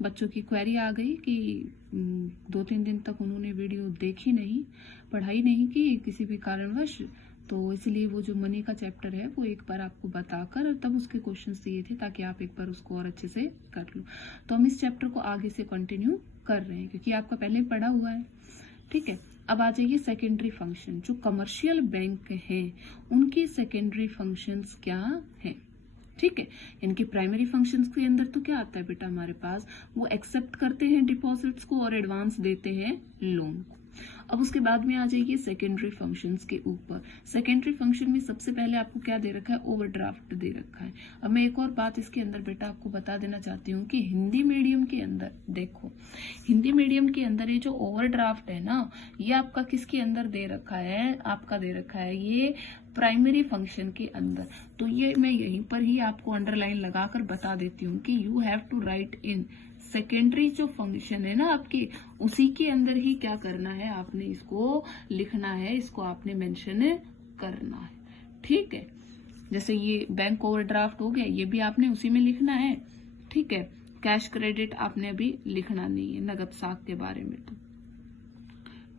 बच्चों की क्वेरी आ गई कि 2-3 दिन तक उन्होंने वीडियो देखी नहीं, पढ़ाई नहीं की किसी भी कारणवश, तो इसलिए वो जो मनी का चैप्टर है वो एक बार आपको बताकर तब उसके क्वेश्चंस दिए थे ताकि आप एक बार उसको और अच्छे से कर लो। तो हम इस चैप्टर को आगे से कंटिन्यू कर रहे हैं क्योंकि आपका पहले ही पढ़ा हुआ है। ठीक है, अब आ जाइए सेकेंडरी फंक्शन। जो कमर्शियल बैंक है उनके सेकेंडरी फंक्शंस क्या है। ठीक है, इनके प्राइमरी फंक्शंस के अंदर तो क्या आता है बेटा हमारे पास, वो एक्सेप्ट करते हैं डिपॉजिट्स को और एडवांस देते हैं लोन को। अब उसके बाद में आ जाइए सेकेंडरी फंक्शंस के ऊपर। सेकेंडरी फंक्शन में सबसे पहले आपको क्या दे रखा है, ओवरड्राफ्ट दे रखा है। अब मैं एक और बात इसके अंदर बेटा आपको बता देना चाहती हूँ कि हिंदी मीडियम के अंदर देखो, हिंदी मीडियम के अंदर ये जो ओवरड्राफ्ट है ना, ये आपका किसके अंदर दे रखा है, आपका दे रखा है ये प्राइमरी फंक्शन के अंदर। तो ये मैं यहीं पर ही आपको अंडरलाइन लगाकर बता देती हूँ कि you have to write in secondary जो फंक्शन है ना आपकी, उसी के अंदर ही क्या करना है, आपने इसको लिखना है, इसको आपने मेंशन करना है। ठीक है, जैसे ये बैंक ओवरड्राफ्ट हो गया, ये भी आपने उसी में लिखना है। ठीक है, कैश क्रेडिट आपने अभी लिखना नहीं है नगद साख के बारे में। तो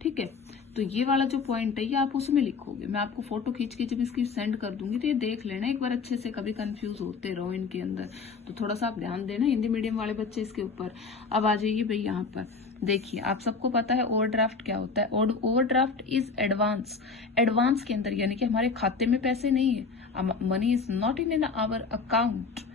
ठीक है, तो ये वाला जो पॉइंट है ये आप उसमें लिखोगे। मैं आपको फोटो खींच के जब इसकी सेंड कर दूंगी तो ये देख लेना एक बार अच्छे से, कभी कंफ्यूज होते रहो इनके अंदर, तो थोड़ा सा आप ध्यान देना हिंदी मीडियम वाले बच्चे इसके ऊपर। अब आ जाइए भाई यहाँ पर देखिए, आप सबको पता है ओवरड्राफ्ट क्या होता है। Overdraft is advance. एडवांस के अंदर यानी कि हमारे खाते में पैसे नहीं है, money is not in our account.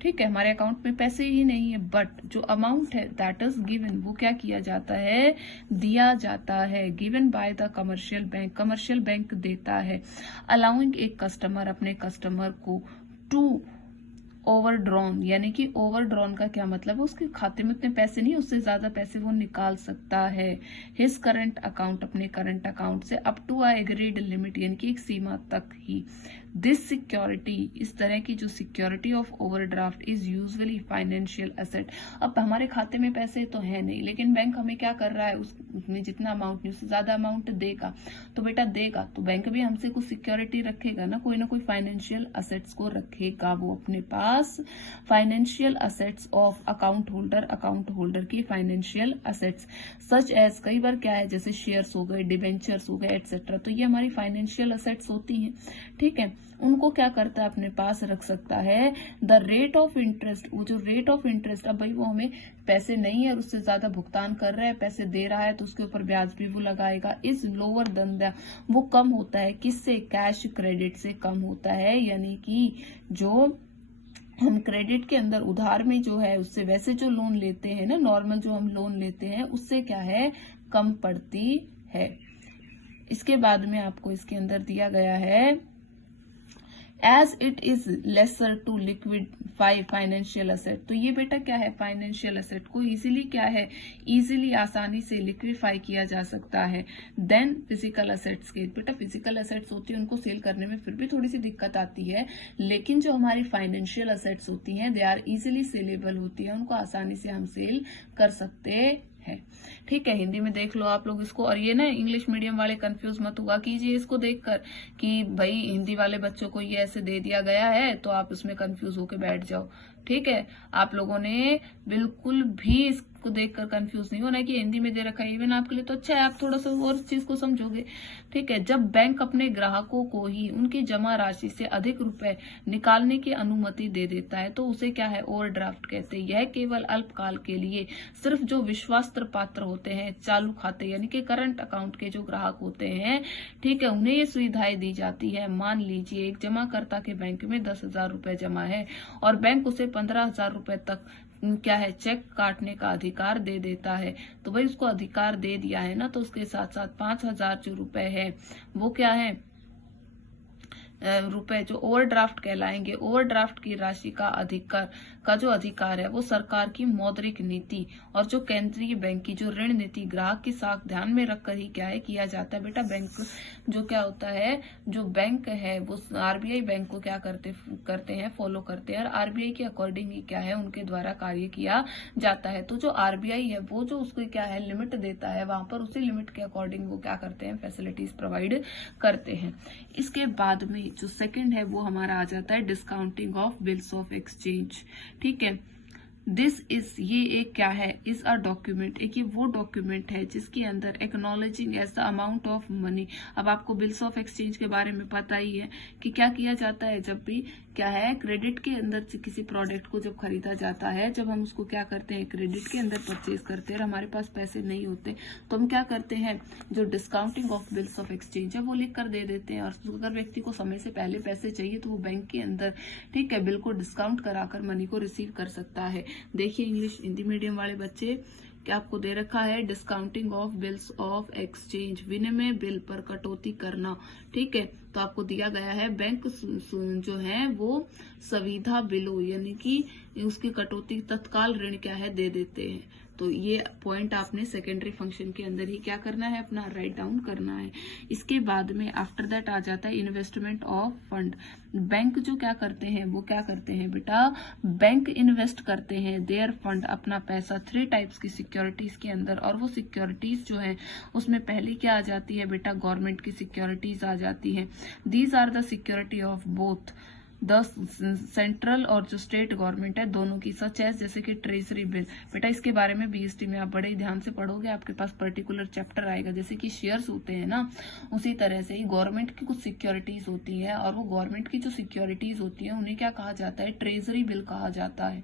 ठीक है, हमारे अकाउंट में पैसे ही नहीं है, बट जो अमाउंट है दैट इज गिवन, वो क्या किया जाता है, दिया जाता है। Given by the commercial bank, commercial bank देता है। अलाउइंग एक कस्टमर, अपने कस्टमर को टू ओवरड्रॉन, यानी कि ओवरड्रॉन का क्या मतलब है, उसके खाते में इतने पैसे नहीं, उससे ज्यादा पैसे वो निकाल सकता है। हिज करंट अकाउंट, अपने करंट अकाउंट से up to a agreed limit, यानी कि एक सीमा तक ही। दिस सिक्योरिटी, इस तरह की जो security of overdraft is usually financial asset. अब हमारे खाते में पैसे तो है नहीं, लेकिन बैंक हमें क्या कर रहा है, उसमें जितना अमाउंट नहीं उससे ज्यादा अमाउंट देगा। तो बेटा देगा तो बैंक भी हमसे कुछ सिक्योरिटी रखेगा ना कोई फाइनेंशियल असेट्स को रखेगा वो अपने पास। Financial assets of account holder, account holder की फाइनेंशियल असेट्स सच एज, कई बार क्या है जैसे शेयर्स हो गए, डिबेंचर्स हो गए एटसेट्रा, तो ये हमारी फाइनेंशियल असेट्स होती हैं। ठीक है, उनको क्या करता है, अपने पास रख सकता है। द रेट ऑफ इंटरेस्ट, वो जो रेट ऑफ इंटरेस्ट, अब भाई वो हमें पैसे नहीं है और उससे ज्यादा भुगतान कर रहा है, पैसे दे रहा है तो उसके ऊपर ब्याज भी वो लगाएगा। इज लोअर देन द, वो कम होता है किससे, कैश क्रेडिट से कम होता है। यानी कि जो हम क्रेडिट के अंदर उधार में जो है उससे, वैसे जो लोन लेते हैं ना नॉर्मल जो हम लोन लेते हैं उससे क्या है, कम पड़ती है। इसके बाद में आपको इसके अंदर दिया गया है as it is lesser to liquidify financial asset. तो ये बेटा क्या है, फाइनेंशियल असेट को इजीली क्या है, इजीली आसानी से लिक्विडफाई किया जा सकता है देन फिजिकल असेट्स के। बेटा फिजिकल असेट्स होती है उनको सेल करने में फिर भी थोड़ी सी दिक्कत आती है, लेकिन जो हमारी फाइनेंशियल असेट्स होती हैं दे आर इजीली सेलेबल होती है, उनको आसानी से हम सेल कर सकते है। ठीक है, हिंदी में देख लो आप लोग इसको। और ये ना इंग्लिश मीडियम वाले कंफ्यूज मत हुआ कीजिए इसको देखकर कि भाई हिंदी वाले बच्चों को ये ऐसे दे दिया गया है तो आप इसमें कंफ्यूज होके बैठ जाओ। ठीक है, आप लोगों ने बिल्कुल भी इसको देखकर कंफ्यूज नहीं होना है कि हिंदी में दे रखा है। इवन आपके लिए तो अच्छा है, आप थोड़ा सा और चीज को समझोगे। ठीक है, जब बैंक अपने ग्राहकों को ही उनकी जमा राशि से अधिक रुपए निकालने की अनुमति दे देता है तो उसे क्या है, ओवरड्राफ्ट कहते हैं। यह केवल अल्पकाल के लिए सिर्फ जो विश्वास पात्र होते हैं, चालू खाते यानी कि करंट अकाउंट के जो ग्राहक होते हैं, ठीक है, उन्हें ये सुविधाएं दी जाती है। मान लीजिए एक जमाकर्ता के बैंक में 10,000 रुपए जमा है और बैंक उसे 15,000 रुपए तक क्या है, चेक काटने का अधिकार दे देता है। तो भाई उसको अधिकार दे दिया है ना, तो उसके साथ साथ 5,000 जो रुपए है वो क्या है, रुपए जो ओवरड्राफ्ट कहलाएंगे। ओवरड्राफ्ट की राशि का अधिकार का जो अधिकार है वो सरकार की मौद्रिक नीति और जो केंद्रीय बैंक की जो ऋण नीति ग्राहक की साख ध्यान में रखकर ही क्या है किया जाता है। बेटा बैंक जो क्या होता है, जो बैंक है वो आरबीआई बैंक को क्या करते हैं, फॉलो करते हैं और आरबीआई के अकॉर्डिंग ही क्या है उनके द्वारा कार्य किया जाता है। तो जो आरबीआई है वो जो उसको क्या है लिमिट देता है, वहां पर उसी लिमिट के अकॉर्डिंग वो क्या करते हैं, फैसिलिटीज प्रोवाइड करते हैं। इसके बाद में जो सेकंड है वो हमारा आ जाता है discounting of bills of exchange. ठीक है, दिस इज, ये एक क्या है, इज अ डॉक्यूमेंट, एक ये वो डॉक्यूमेंट है जिसके अंदर acknowledging as the amount of money. अब आपको बिल्स ऑफ एक्सचेंज के बारे में पता ही है कि क्या किया जाता है जब भी क्या है क्रेडिट के अंदर से किसी प्रोडक्ट को जब खरीदा जाता है, जब हम उसको क्या करते हैं क्रेडिट के अंदर परचेज करते हैं और हमारे पास पैसे नहीं होते तो हम क्या करते हैं, जो discounting of bills of exchange है वो लिख कर दे देते हैं। और अगर व्यक्ति को समय से पहले पैसे चाहिए तो वो बैंक के अंदर ठीक है बिल को डिस्काउंट कराकर मनी को रिसीव कर सकता है। देखिए इंग्लिश हिंदी मीडियम वाले बच्चे क्या आपको दे रखा है, discounting of bills of exchange, विनिमय बिल पर कटौती करना। ठीक है, तो आपको दिया गया है बैंक जो है वो सुविधा बिलों यानी कि उसकी कटौती तत्काल ऋण क्या है दे देते हैं। तो ये पॉइंट आपने सेकेंडरी फंक्शन के अंदर ही क्या करना है, अपना राइट डाउन करना है। इसके बाद में आफ्टर दैट आ जाता है इन्वेस्टमेंट ऑफ फंड। बैंक जो क्या करते हैं, वो क्या करते हैं बेटा, बैंक इन्वेस्ट करते हैं देयर फंड, अपना पैसा 3 टाइप्स की सिक्योरिटीज के अंदर। और वो सिक्योरिटीज जो है उसमें पहली क्या आ जाती है बेटा, गवर्नमेंट की सिक्योरिटीज आ जाती है। These are the security of both the central और जो स्टेट गवर्नमेंट है दोनों की, सच है जैसे कि ट्रेजरी बिल। बेटा इसके बारे में बीएसटी में आप बड़े ही ध्यान से पढ़ोगे, आपके पास पर्टिकुलर चैप्टर आएगा। जैसे कि शेयर्स होते हैं ना, उसी तरह से ही गवर्नमेंट की कुछ सिक्योरिटीज होती है और वो गवर्नमेंट की जो सिक्योरिटीज होती है उन्हें क्या कहा जाता है, ट्रेजरी बिल कहा जाता है।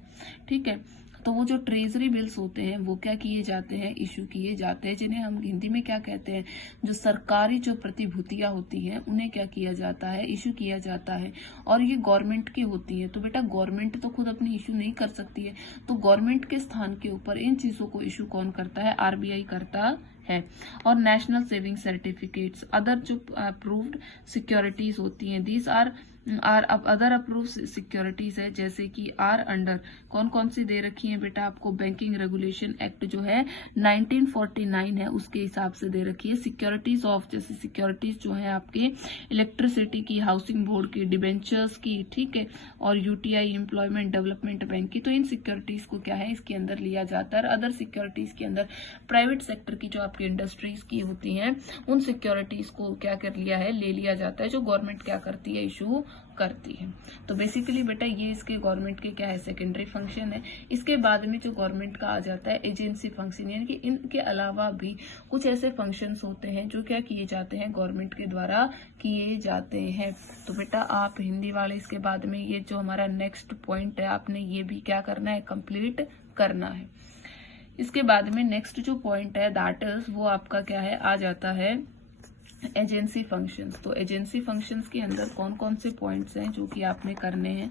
ठीक है, तो वो जो ट्रेजरी बिल्स होते हैं वो क्या किए जाते हैं, इशू किए जाते हैं, जिन्हें हम हिंदी में क्या कहते हैं, जो सरकारी जो प्रतिभूतियां होती हैं उन्हें क्या किया जाता है, इशू किया जाता है। और ये गवर्नमेंट की होती है। तो बेटा गवर्नमेंट तो खुद अपनी इशू नहीं कर सकती है, तो गवर्नमेंट के स्थान के ऊपर इन चीजों को इशू कौन करता है, आरबीआई करता है। और नेशनल सेविंग सर्टिफिकेट्स, अदर जो अप्रूव्ड सिक्योरिटीज होती हैं, दीज आर अब अदर अप्रूव सिक्योरिटीज है, जैसे कि आर अंडर कौन कौन सी दे रखी है बेटा आपको, बैंकिंग रेगुलेशन एक्ट जो है 1949 है उसके हिसाब से दे रखी है। सिक्योरिटीज ऑफ, जैसे सिक्योरिटीज जो है आपके इलेक्ट्रिसिटी की, हाउसिंग बोर्ड की, डिबेंचर्स की, ठीक है, और यूटीआई एम्प्लॉयमेंट डेवलपमेंट बैंक की। तो इन सिक्योरिटीज को क्या है इसके अंदर लिया जाता है। अदर सिक्योरिटीज के अंदर प्राइवेट सेक्टर की जो आपकी इंडस्ट्रीज की होती हैं उन सिक्योरिटीज को क्या कर लिया है, ले लिया जाता है, जो गवर्नमेंट क्या करती है, इशू करती है। तो बेसिकली बेटा ये इसके गवर्नमेंट के क्या है, सेकेंडरी फंक्शन है। इसके बाद में जो गवर्नमेंट का आ जाता है एजेंसी फंक्शन, यानी कि इनके अलावा भी कुछ ऐसे फंक्शंस होते हैं जो क्या किए जाते हैं, गवर्नमेंट के द्वारा किए जाते हैं। तो बेटा आप हिंदी वाले इसके बाद में ये जो हमारा नेक्स्ट पॉइंट है आपने ये भी क्या करना है, कंप्लीट करना है। इसके बाद में नेक्स्ट जो पॉइंट है दैट इज वो आपका क्या है, आ जाता है एजेंसी फंक्शंस। तो एजेंसी फंक्शंस के अंदर कौन कौन से पॉइंट्स हैं जो कि आपने करने हैं।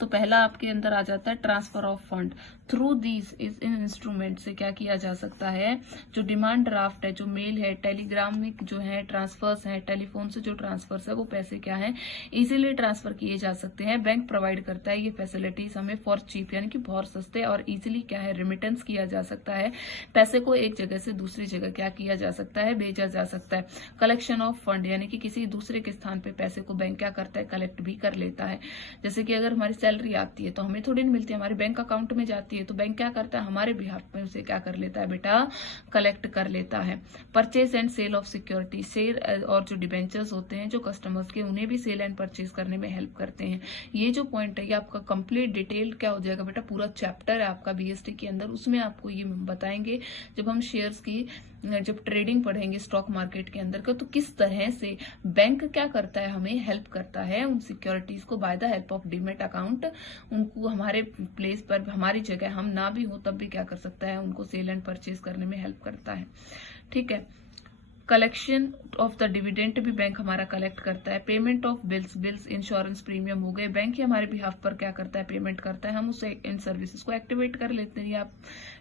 तो पहला आपके अंदर आ जाता है transfer of fund through these is in instrument से क्या किया जा सकता है, जो डिमांड ड्राफ्ट है, जो मेल है, टेलीग्रामिक जो है ट्रांसफर्स है, टेलीफोन से जो ट्रांसफर्स है वो पैसे क्या है इजीली ट्रांसफर किए जा सकते हैं। बैंक प्रोवाइड करता है ये फैसिलिटीज हमें फॉर चीप, यानी कि बहुत सस्ते और इजीली क्या है रिमिटेंस किया जा सकता है। पैसे को एक जगह से दूसरी जगह क्या किया जा सकता है, भेजा जा सकता है। कलेक्शन ऑफ फंड, यानी कि किसी दूसरे के स्थान पे पैसे को बैंक क्या करता है, कलेक्ट भी कर लेता है। जैसे कि अगर हमारी सैलरी आती है तो हमें थोड़ी नहीं मिलती, हमारे बैंक अकाउंट में जाती है, तो बैंक क्या करता है, हमारे बिहाफ में उसे क्या कर लेता है बेटा, कलेक्ट कर लेता है। Purchase and sale of security, share और जो डिबेंचर्स होते हैं जो कस्टमर्स के, उन्हें भी सेल एंड परचेज करने में हेल्प करते हैं। ये जो पॉइंट है ये आपका कंप्लीट डिटेल क्या हो जाएगा बेटा, पूरा चैप्टर है आपका बीएसटी के अंदर, उसमें आपको ये बताएंगे जब हम शेयर्स की जब ट्रेडिंग पढ़ेंगे स्टॉक मार्केट के अंदर का, तो किस तरह से बैंक क्या करता है, हमें हेल्प करता है उन सिक्योरिटीज को by the help of demat account, उनको हमारे प्लेस पर, हमारी जगह हम ना भी हो तब भी क्या कर सकता है, उनको सेल एंड परचेज करने में हेल्प करता है। ठीक है, कलेक्शन ऑफ द डिविडेंड भी बैंक हमारा कलेक्ट करता है। Payment of bills, insurance premium हो गए, बैंक ही हमारे बिहाफ पर क्या करता है, पेमेंट करता है, हम उस इन सर्विसेज को एक्टिवेट कर लेते हैं आप।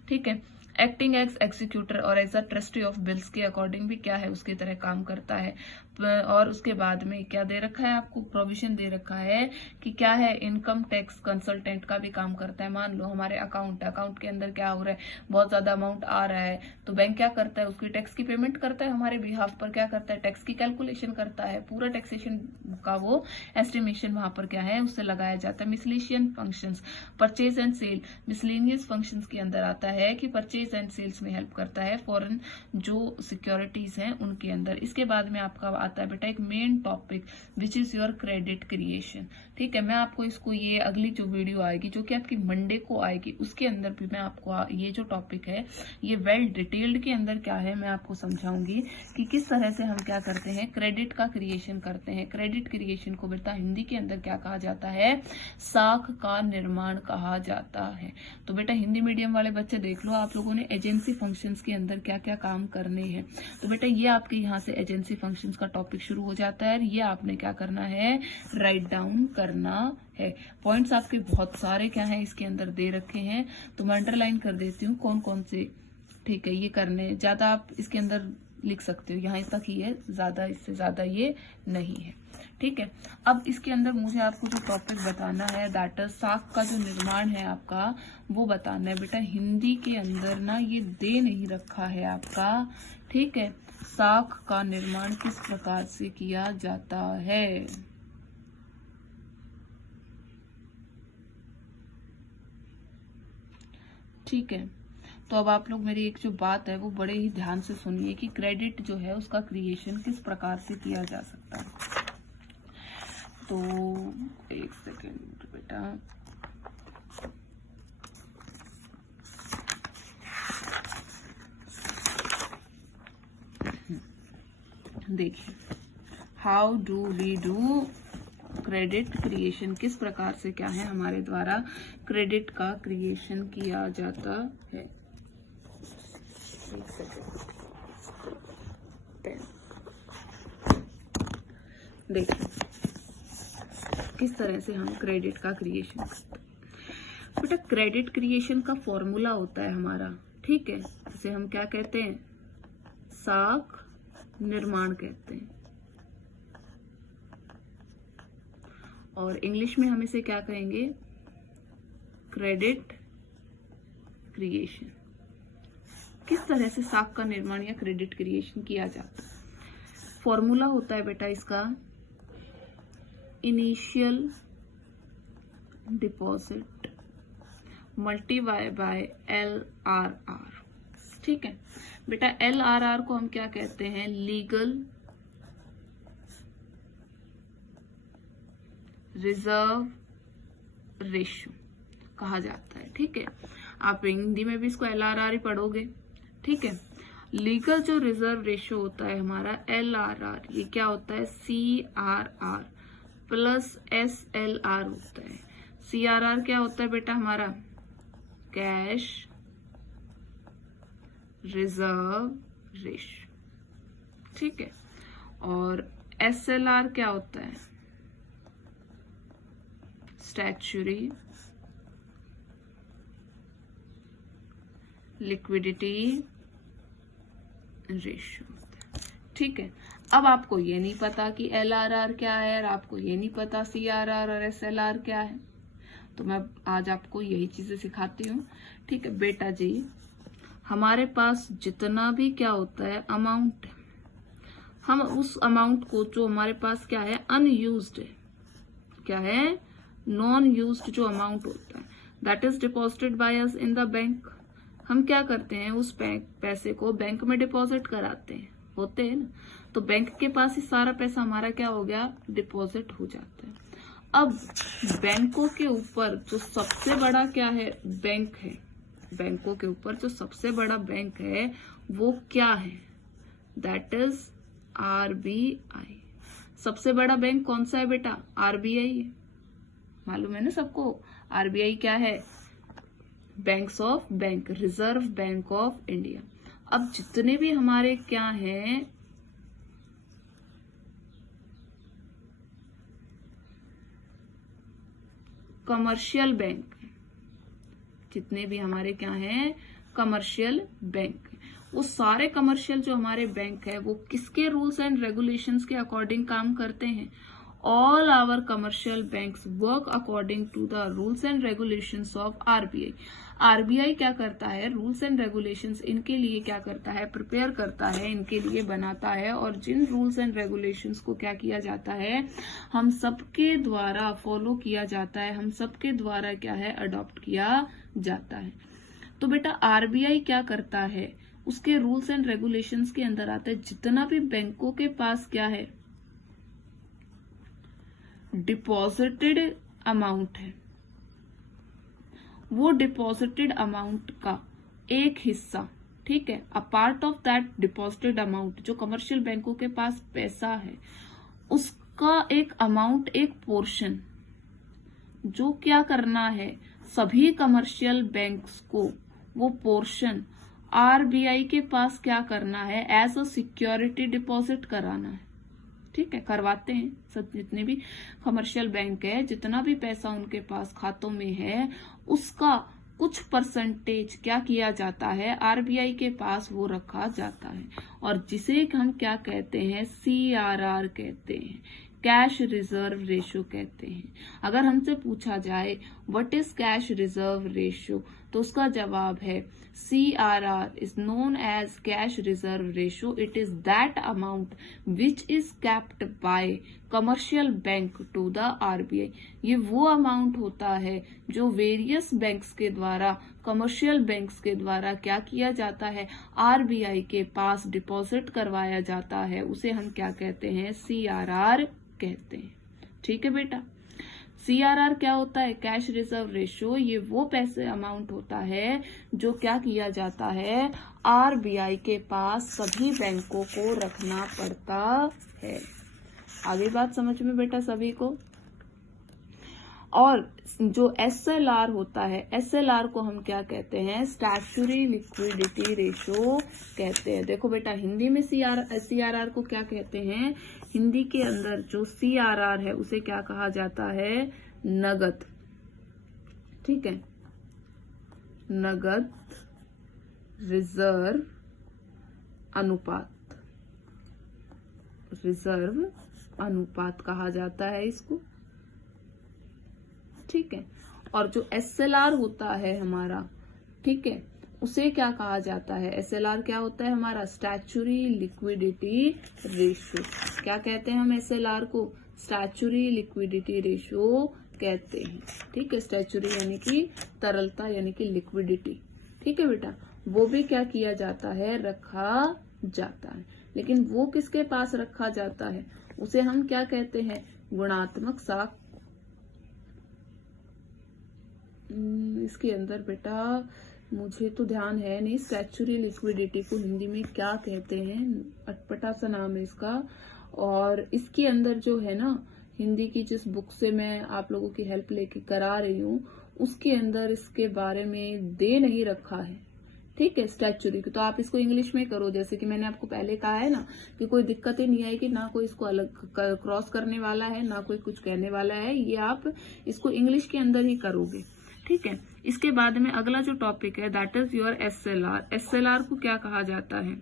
ठीक है, एक्टिंग एज एग्जीक्यूटर और as a trustee of bills के अकॉर्डिंग भी क्या है, उसकी तरह काम करता है। और उसके बाद में क्या दे रखा है आपको, प्रोविजन दे रखा है कि क्या है, इनकम टैक्स कंसल्टेंट का भी काम करता है। मान लो हमारे अकाउंट के अंदर क्या हो रहा है, बहुत ज्यादा अमाउंट आ रहा है, तो बैंक क्या करता है, उसकी टैक्स की पेमेंट करता है हमारे हमारे बिहाफ पर क्या करता है, टैक्स की कैलकुलेशन करता है, पूरा टैक्सेशन का वो एस्टिमेशन वहां पर क्या है उससे लगाया जाता है। Miscellaneous functions, purchase and sale, miscellaneous functions के अंदर आता है कि परचेज एंड सेल्स में हेल्प करता है, फॉरेन जो सिक्योरिटीज हैं उनके अंदर। इसके बाद में आपका आता है बेटा एक main topic which is your credit creation. ठीक है, मैं आपको इसको ये अगली जो वीडियो आएगी जो कि आपकी मंडे को आएगी उसके अंदर भी मैं आपको ये जो टॉपिक है ये वेल डिटेल्ड के अंदर क्या है मैं आपको समझाऊंगी कि किस तरह से हम क्या करते हैं क्रेडिट का क्रिएशन करते हैं। क्रेडिट क्रिएशन को बेटा हिंदी के अंदर क्या कहा जाता है, साख का निर्माण कहा जाता है। तो बेटा हिंदी मीडियम वाले बच्चे देख लो, आप लोगों ने एजेंसी फंक्शंस के अंदर क्या क्या काम करने हैं। तो बेटा ये आपके यहाँ से एजेंसी फंक्शंस का टॉपिक शुरू हो जाता है, ये आपने क्या करना है, राइट डाउन करना है। पॉइंट्स आपके बहुत सारे क्या हैं इसके अंदर दे रखे हैं, तो मैं अंडरलाइन कर देती हूँ कौन कौन से। ठीक है, ये करने ज्यादा आप इसके अंदर लिख सकते हो, यहाँ तक ही है, ज्यादा इससे ज्यादा ये नहीं है। ठीक है, अब इसके अंदर मुझे आपको जो टॉपिक बताना है दैट इज साख का जो निर्माण है आपका वो बताना है। बेटा हिंदी के अंदर ना ये दे नहीं रखा है आपका। ठीक है, साख का निर्माण किस प्रकार से किया जाता है। ठीक है, तो अब आप लोग मेरी एक जो बात है वो बड़े ही ध्यान से सुनिए कि क्रेडिट जो है उसका क्रिएशन किस प्रकार से किया जा सकता है। तो एक सेकेंड बेटा, देखिए how do we do credit creation, किस प्रकार से क्या है हमारे द्वारा क्रेडिट का क्रिएशन किया जाता है। एक सेकेंड, देखिए किस तरह से हम क्रेडिट का क्रिएशन करते हैं। बेटा क्रेडिट क्रिएशन का फॉर्मूला होता है हमारा, ठीक है, जिसे हम क्या कहते हैं, साख निर्माण कहते हैं, और इंग्लिश में हम इसे क्या कहेंगे, क्रेडिट क्रिएशन। किस तरह से साख का निर्माण या क्रेडिट क्रिएशन किया जाता है। फॉर्मूला होता है बेटा इसका initial deposit multiply by LRR। ठीक है बेटा, LRR को हम क्या कहते हैं, लीगल रिजर्व रेशियो कहा जाता है। ठीक है, आप हिंदी में भी इसको LRR ही पढ़ोगे। ठीक है, लीगल जो रिजर्व रेशियो होता है हमारा LRR, ये क्या होता है, CRR प्लस SLR होता है। CRR क्या होता है बेटा हमारा, कैश रिजर्व रेशियो। ठीक है, और SLR क्या होता है, स्टैच्यूरी लिक्विडिटी रेशियो। ठीक है, अब आपको ये नहीं पता कि LRR क्या है और आपको ये नहीं पता CRR और SLR क्या है, तो मैं आज आपको यही चीजें सिखाती हूँ। ठीक है बेटा जी, हमारे पास जितना भी क्या होता है अमाउंट, हम उस अमाउंट को जो हमारे पास क्या है अनयूज्ड है, क्या है नॉन यूज्ड जो अमाउंट होता है, that is deposited by us in the bank. हम क्या करते हैं, उस पैसे को बैंक में डिपॉजिट कराते हैं, होते हैं ना, तो बैंक के पास ही सारा पैसा हमारा क्या हो गया, डिपॉजिट हो जाता है। अब बैंकों के ऊपर जो सबसे बड़ा क्या है, बैंक है, बैंकों के ऊपर जो सबसे बड़ा बैंक है वो क्या है, दैट इज RBI। सबसे बड़ा बैंक कौन सा है बेटा, RBI है, मालूम है ना सबको। RBI क्या है, banks of bank, reserve bank of India. अब जितने भी हमारे क्या हैं कमर्शियल बैंक, जितने भी हमारे क्या हैं कमर्शियल बैंक, वो सारे कमर्शियल जो हमारे बैंक है वो किसके रूल्स एंड रेगुलेशंस के अकॉर्डिंग काम करते हैं, all our commercial banks work according to the rules and regulations of RBI. RBI क्या करता है, रूल्स एंड रेगुलेशंस इनके लिए क्या करता है, प्रिपेयर करता है, इनके लिए बनाता है, और जिन रूल्स एंड रेगुलेशंस को क्या किया जाता है, हम सबके द्वारा फॉलो किया जाता है, हम सबके द्वारा क्या है, अडॉप्ट किया जाता है। तो बेटा RBI क्या करता है, उसके रूल्स एंड रेगुलेशंस के अंदर आता है जितना भी बैंकों के पास क्या है, डिपॉजिटेड अमाउंट है, वो डिपॉजिटेड अमाउंट का एक हिस्सा, ठीक है, a part of that deposited amount, जो कमर्शियल बैंकों के पास पैसा है उसका एक अमाउंट, एक पोर्शन, जो क्या करना है, सभी कमर्शियल बैंक्स को वो पोर्शन RBI के पास क्या करना है, एज अ सिक्योरिटी डिपॉजिट कराना है, ठीक है, करवाते हैं। सब जितने भी कमर्शियल बैंक है, जितना भी पैसा उनके पास खातों में है, उसका कुछ परसेंटेज क्या किया जाता है, RBI के पास वो रखा जाता है, और जिसे हम क्या कहते हैं, CRR कहते हैं, कैश रिजर्व रेशो कहते हैं। अगर हमसे पूछा जाए what is cash reserve ratio, तो उसका जवाब है CRR is known as cash reserve ratio. It is that amount which is kept by commercial bank to the RBI. ये वो अमाउंट होता है जो वेरियस बैंक्स के द्वारा, कमर्शियल बैंक्स के द्वारा क्या किया जाता है, RBI के पास डिपॉजिट करवाया जाता है, उसे हम क्या कहते हैं, CRR कहते हैं। ठीक है बेटा, CRR क्या होता है, कैश रिजर्व रेशो, ये वो पैसे अमाउंट होता है जो क्या किया जाता है, RBI के पास सभी बैंकों को रखना पड़ता है। आगे बात समझ में बेटा सभी को। और जो SLR होता है, SLR को हम क्या कहते हैं, स्टैट्यूटरी लिक्विडिटी रेशो कहते हैं। देखो बेटा, हिंदी में CRR को क्या कहते हैं, हिंदी के अंदर जो CRR है उसे क्या कहा जाता है, नगद, ठीक है, नगद रिजर्व अनुपात, रिजर्व अनुपात कहा जाता है इसको, ठीक है। और जो SLR होता है हमारा, ठीक है, उसे क्या कहा जाता है, SLR क्या होता है हमारा, स्टैट्यूटरी लिक्विडिटी रेशो। क्या कहते हैं हम SLR को, स्टैट्यूटरी लिक्विडिटी रेशो कहते हैं, ठीक है। स्टैट्यूटरी यानी कि तरलता, यानी कि लिक्विडिटी, ठीक है बेटा। वो भी क्या किया जाता है, रखा जाता है, लेकिन वो किसके पास रखा जाता है, उसे हम क्या कहते हैं, गुणात्मक साख। इसके अंदर बेटा मुझे तो ध्यान है नहीं, स्टैट्यूटरी लिक्विडिटी को हिंदी में क्या कहते हैं, अटपटा सा नाम है इसका। और इसके अंदर जो है ना, हिंदी की जिस बुक से मैं आप लोगों की हेल्प लेके करा रही हूँ, उसके अंदर इसके बारे में दे नहीं रखा है, ठीक है, स्टैट्यूटरी की। तो आप इसको इंग्लिश में करो, जैसे कि मैंने आपको पहले कहा है ना, कि कोई दिक्कत ही नहीं आएगी, ना कोई इसको अलग क्रॉस करने वाला है, ना कोई कुछ कहने वाला है, ये आप इसको इंग्लिश के अंदर ही करोगे, ठीक है। इसके बाद में अगला जो टॉपिक है, that is your SLR। SLR को क्या कहा जाता है,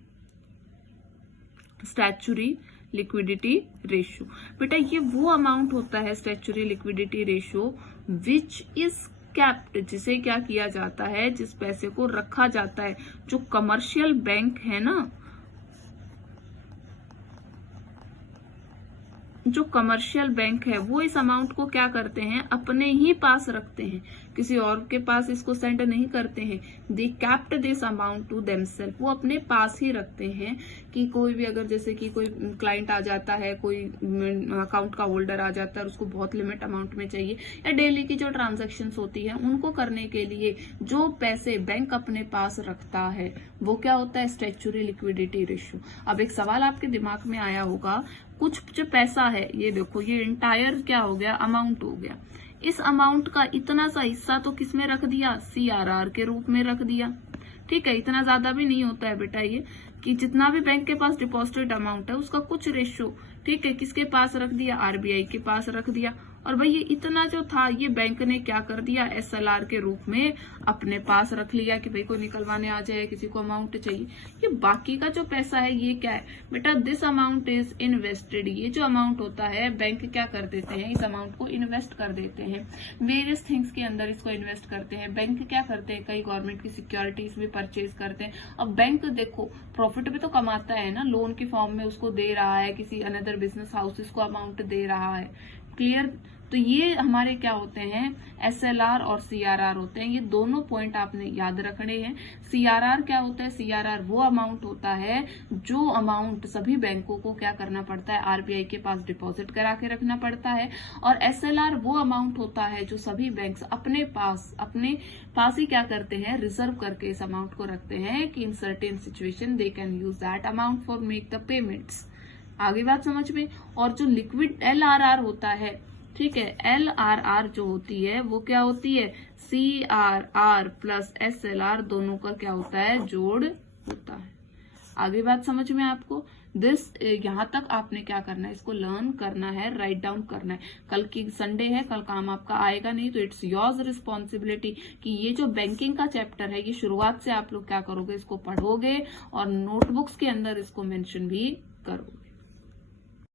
स्टैट्यूटरी लिक्विडिटी रेशो। बेटा ये वो अमाउंट होता है, statutory liquidity ratio, which is capped, जिसे क्या किया जाता है, जिस पैसे को रखा जाता है। जो कमर्शियल बैंक है ना, जो कमर्शियल बैंक है वो इस अमाउंट को क्या करते हैं, अपने ही पास रखते हैं, किसी और के पास इसको सेंड नहीं करते हैं। They kept this amount to themselves, वो अपने पास ही रखते हैं कि कोई भी अगर जैसे कि कोई क्लाइंट आ जाता है, कोई अकाउंट का होल्डर आ जाता है, उसको बहुत लिमिट अमाउंट में चाहिए, या डेली की जो ट्रांजेक्शन्स होती है उनको करने के लिए जो पैसे बैंक अपने पास रखता है वो क्या होता है, स्टैट्यूटरी लिक्विडिटी रेशियो। अब एक सवाल आपके दिमाग में आया होगा, कुछ जो पैसा है, ये देखो ये इंटायर क्या हो गया, अमाउंट हो गया, इस अमाउंट का इतना सा हिस्सा तो किसमें रख दिया, CRR के रूप में रख दिया, ठीक है। इतना ज्यादा भी नहीं होता है बेटा ये, कि जितना भी बैंक के पास डिपॉजिटेड अमाउंट है उसका कुछ रेशियो, ठीक है, किसके पास रख दिया, RBI के पास रख दिया। और भाई ये इतना जो था ये बैंक ने क्या कर दिया, SLR के रूप में अपने पास रख लिया कि भाई कोई निकलवाने आ जाए, किसी को अमाउंट चाहिए। ये बाकी का जो पैसा है ये क्या है बेटा, दिस अमाउंट इज इन्वेस्टेड। ये जो अमाउंट होता है बैंक क्या कर देते हैं, इस अमाउंट को इन्वेस्ट कर देते हैं, वेरियस थिंग्स के अंदर इसको इन्वेस्ट करते हैं। बैंक क्या करते हैं, कई गवर्नमेंट की सिक्योरिटीज भी परचेज करते हैं। अब बैंक देखो प्रॉफिट भी तो कमाता है ना, लोन के फॉर्म में उसको दे रहा है, किसी अनदर बिजनेस हाउसेस को अमाउंट दे रहा है। क्लियर। तो ये हमारे क्या होते हैं, SLR और CRR होते हैं। ये दोनों पॉइंट आपने याद रखने हैं। CRR क्या होता है, CRR वो अमाउंट होता है जो अमाउंट सभी बैंकों को क्या करना पड़ता है, RBI के पास डिपॉजिट करा के रखना पड़ता है। और SLR वो अमाउंट होता है जो सभी बैंक्स अपने पास ही क्या करते हैं, रिजर्व करके इस अमाउंट को रखते हैं कि in certain situation they can use that amount for make the payments. आगे बात समझ में। और जो लिक्विड LRR होता है, ठीक है, LRR जो होती है वो क्या होती है, CRR प्लस SLR दोनों का क्या होता है, जोड़ होता है। आगे बात समझ में आपको। यहाँ तक आपने क्या करना है, इसको लर्न करना है, राइट डाउन करना है। कल की संडे है, कल काम आपका आएगा नहीं, तो इट्स योर्स रिस्पॉन्सिबिलिटी कि ये जो बैंकिंग का चैप्टर है ये शुरुआत से आप लोग क्या करोगे, इसको पढ़ोगे और नोटबुक्स के अंदर इसको मेंशन भी करोगे।